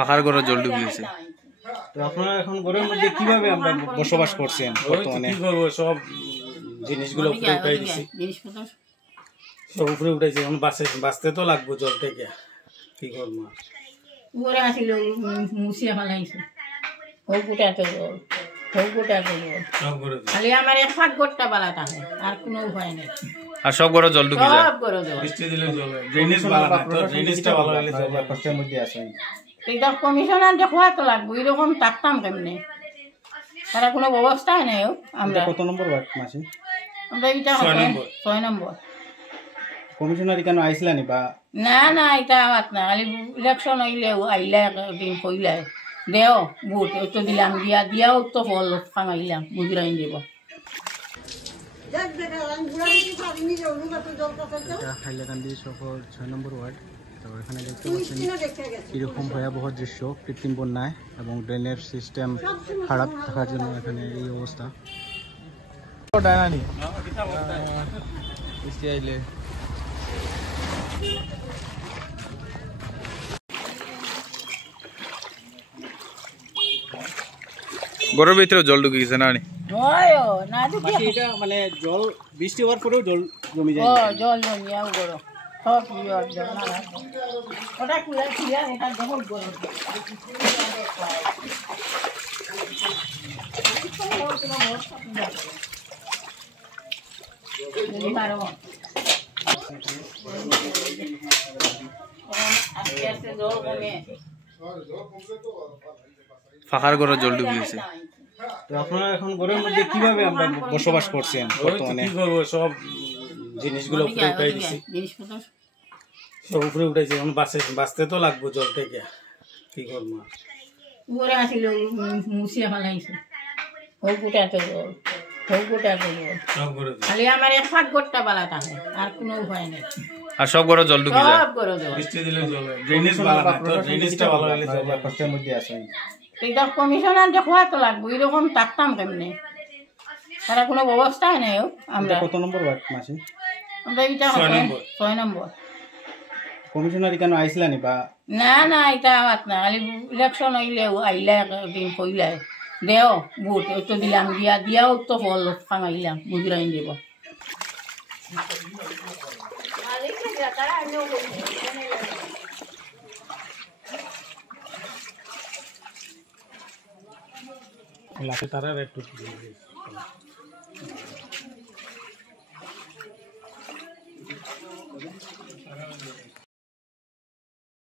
পাকার ঘরে জল ঢুকে গেছে। তো আপনারা এখন ঘরের মধ্যে কিভাবে আমরা বসবাস করছেন বর্তমানে? কি করবো, সব জিনিসগুলো উপরে উঠাই দিছি, সব উপরে উঠাইছি। এখন বাঁচতে তো লাগবো জল থেকে, কি করবো। উপরে আসিল মুছিয়া ফেলাইছে, হোক গোটাতে জল, হোক গোটাতে জল, খালি আমার এক ফাঁক গোটটা বালা থাকে, আর কোনো উপায় নেই। আর সব ঘরে জল ঢুকে যায়। সব করে জল, বৃষ্টি দিলে জল, ড্রেনেজ ভালো না তো, ড্রেনেজটা ভালো হলে জল। কষ্টের মধ্যে আছেন, এটা কমিশনার যে খোয়া তো লাগবো, এরকম থাকতাম কেমনে? তারা কোনো ব্যবস্থাই নেই। আমরা কত নম্বর ওয়ার্ড মাসি? আমরা এটা 6 নম্বর। কমিশনার কেন আইসলানি বা? না না, এটা আওয়াত না, খালি ইলেকশন হইলেও আইলা একদিন কইলাই দেও ভোট তো দিলাম, দিয়াও তো ফল খামাইলাম, বুঝরাইন দেব। হাইলাকান্দি শহর 6 নম্বর ওয়ার্ড। তো এখানে দেখতে পাচ্ছেন কীরকম ভয়াবহ দৃশ্য, কৃত্রিম বন্যায় এবং ড্রেনের সিস্টেম খারাপ থাকার জন্য এখানে এই অবস্থা। ঘরের ভিতরে জল ঢুকে গেছে না? এটা মানে জল বৃষ্টি হওয়ার পরেও জল জমি যায়? জল জমিয়াও গরো সব জল ওটা খুলে খুলে এটা যখন গরম পাকার ঘরে জল ঢুকে গেছে। তো আপনারা এখন ঘরের মধ্যে কিভাবে আমরা বসবাস করছেন বর্তমানে? কি করবো, সব জিনিসগুলো উপরে উঠাই দিছি, সব উপরে উঠাইছি। এখন বাঁচতে তো লাগবো জল থেকে, কি করবো। উপরে আসিল মুছিয়া ফেলাইছে, হোক গোটাতে জল, হোক গোটাতে জল, খালি আমার এক ফাঁক গোটটা বালা থাকে, আর কোনো উপায় নেই। আর সব ঘরে জল ঢুকে যায়। সব করে জল, বৃষ্টি দিলে জল, ড্রেনেজ ভালো না তো, ড্রেনেজটা ভালো হলে জল। কষ্টের মধ্যে আছেন, এটা কমিশনার যে খোয়া তো লাগবো, এরকম থাকতাম কেমনে? তারা কোনো ব্যবস্থাই নেই। আমরা কত নম্বর ওয়ার্ড মাসি? আমরা এটা 6 নম্বর। কমিশনার কেন আইসলানি বা? না না, এটা আওয়াত না, খালি ইলেকশন হইলেও আইলা একদিন কইলাই দেও ভোট তো দিলাম, দিয়াও তো ফল খামাইলাম, বুঝরাইন দেব। তারা একটু